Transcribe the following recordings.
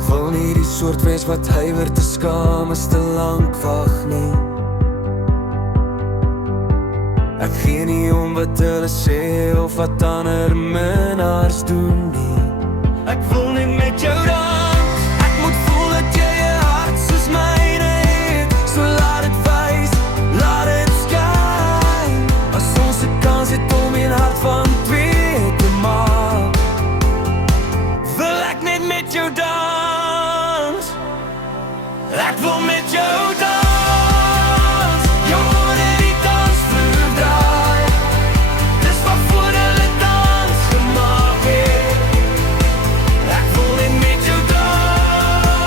Ek wil nie die soort wees wat huiwer te skaam is te lank wag nie. Ek gee nie om wat hulle sê of wat ander minnaars doen nie. Ek wil net met jou dans. Ek moet voel dat jy 'n hart soos myne het. So laat dit wys, laat dit skyn. As ons 'n kans het om een hart van twee te maak, wil ek net met jou dans. Ek wil met jou dans. Jou woorde die dansvloer draai. Dis waarvoor hulle dans gemaak het. Ek wil net met jou dans.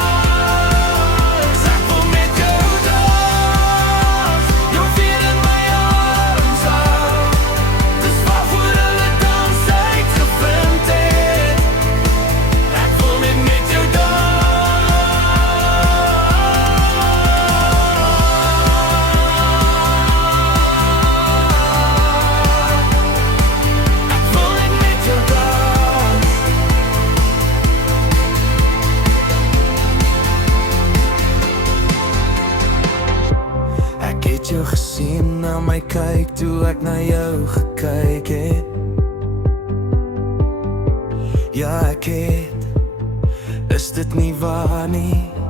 Ek wil met jou dans. Jou weer in my arms hou. Dis waarvoor hulle dans uitgevind het. Ek wil net met jou dans. Ek wil net met jou dans. Ek het jou gesien, na my kyk toe ek na jou gekyk het. Ja, ek het, is dit nie waar nie?